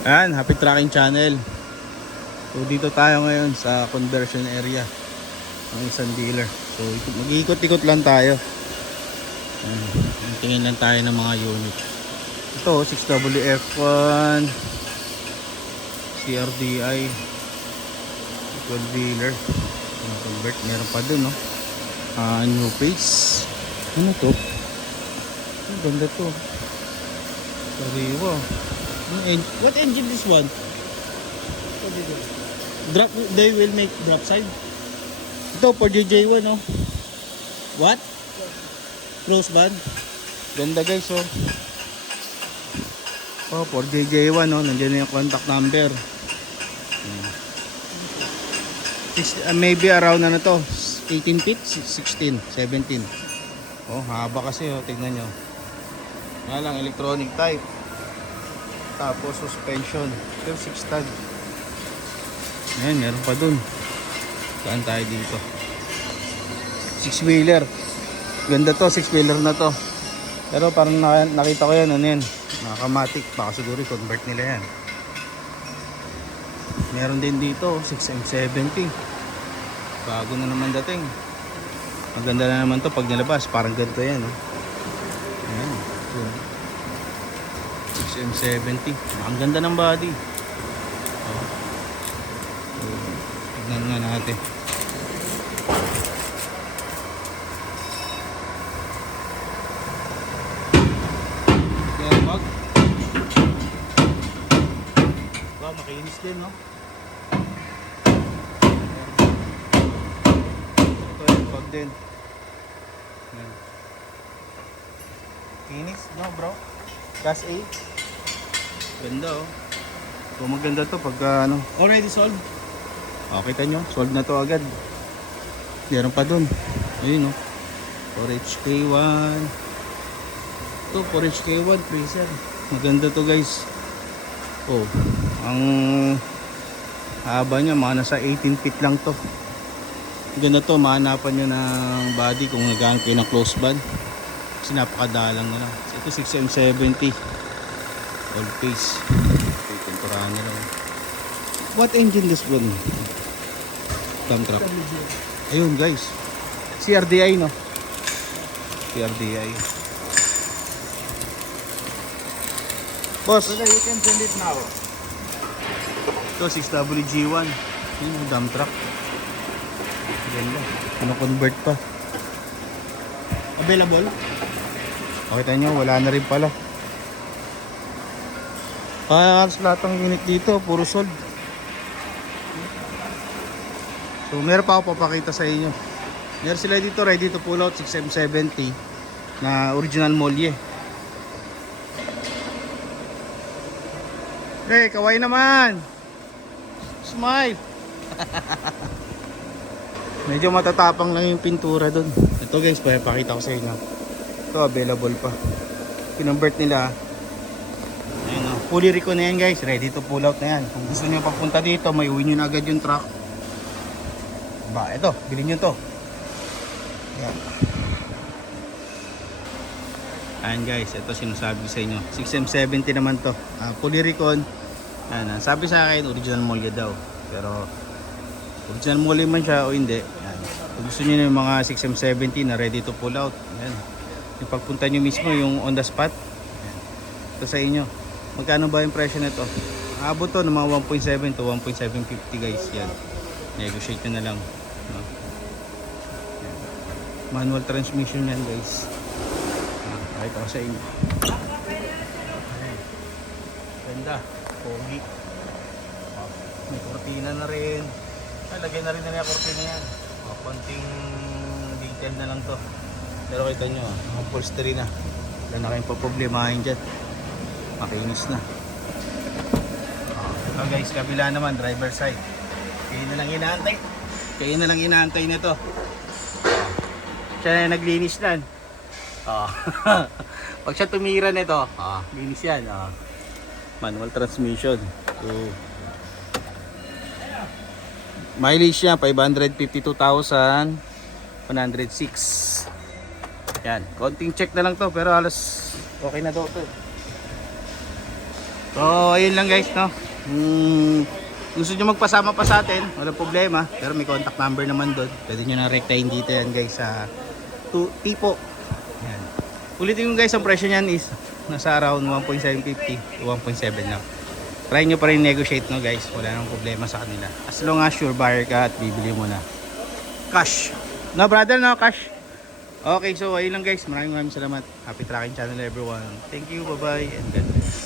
Ayan, Happy Tracking Channel. So dito tayo ngayon sa conversion area ng isang dealer. So mag-iikot-ikot lang tayo. Ayan, tingin lang tayo ng mga unit. Ito 6WF1 CRDI 12 dealer. Convert, meron pa dun, no? New face. Ano to? Ang ganda to. Sariwa. What engine this one? Drop, they will make drop side. Ito for JJ1, no? What? Crossband. Ganda guys, oh. Oh, for JJ1, no? Nandiyan na yung contact number. Maybe around ano to? 18 feet? 16, 17. Oh, haba kasi, oh. Tignan nyo. Nga lang, electronic type. Tapos suspension. Pero 6 tag. Ayan, meron pa dun. Saan tayo dito? 6-wheeler. Ganda to, 6-wheeler na to. Pero parang nakita ko yan, ano yan? Nakakamatic. Baka siguro convert nila yan. Meron din dito, 6M70. Bago na naman dating. Maganda na naman to pag nilabas. Parang ganito yan, no? Ayan. 6M70. Ang ganda ng body. Oh. Tignan nga natin. Airbag. Wow, makinis din, no? Ito airbag din. Ayan. Kinis, no bro? Gas A. Ganda, oh. So maganda to pagka ano. Already solved. Oh, kita nyo, solved na to agad. Meron pa dun. Ayun, no? 4HK1. Ito 4HK1 freezer. Maganda to guys. Oh, ang haba niya mga nasa 18 feet lang to. Ganda to, mahanapan nyo ng body kung naghahanap kayo ng close band. Kasi napakadalang na lang. So, ito 6M70 all face. Tinturahan nila. What engine this one? Dump truck. Ayun guys, CRDI, no? CRDI. Boss, So you can send it now. ito 6WG1. Yun yung dump truck. Ganda. Ano convert pa. Available? Pakita nyo, wala na rin pala. Halos lahat ng unit dito, puro sold. So meron pa ako papakita sa inyo. Meron sila dito ready to pull out 6M70 na original molye. Hey, kaway naman. Smile. Medyo matatapang lang yung pintura doon. Ito guys, pakita ko sa inyo. Ito available pa. Kinonvert nila. Ayun, oh. Fully recon na yan guys. Ready to pull out na yan. Kung gusto nyo papunta dito, may uwi nyo na agad yung truck. Ba, ito, bilhin nyo to. Yan. Ayan guys, ito sinasabi ko sa inyo. 6M70 naman to. Fully recon. Ayan, sabi sa akin, original molye daw. Pero, original molye man siya o hindi. Ayan. Kung gusto nyo yung mga 6M70 na ready to pull out. Ayan. Yung pagpunta nyo mismo, yung on the spot. Ayan. Ito sa inyo. Magkano ba yung presyo nito? Abot to ng mga 1.7 to 1.750 guys. Yan. Negotiate nyo na lang. No? Manual transmission yan guys. Kahit ako sa inyo. Ganda. Pogi. May kortina na rin. Lagyan na rin na yung kortina yan. Konting detail na lang to. Pero kita nyo, upholstery na. Wala na kayong paproblemahin dyan. Makinis na. Ito guys, kabila naman, driver side. Kayo na lang inaantay. Kayo na lang inaantay nito. Siya na naglinis nan. Pag siya tumira nito, linis yan. Manual transmission. So, mileage niya 552,106. Yan, konting check na lang to pero halos okay na daw to. So, ayun lang guys, no. Gusto nyo magpasama pa sa atin, walang problema. Pero may contact number naman doon. Pwede nyo na rektahin dito yan guys sa tipo. Yan. Ulitin ko guys, ang presyo niyan is nasa around 1.750 to 1.7 lang. Try nyo pa rin negotiate, no guys. Wala nang problema sa kanila. As long as sure buyer ka at bibili mo na. Cash. No brother, no cash. Okay, so ayun lang guys. Maraming salamat. Happy Tracking Channel everyone. Thank you, bye bye, and God bless.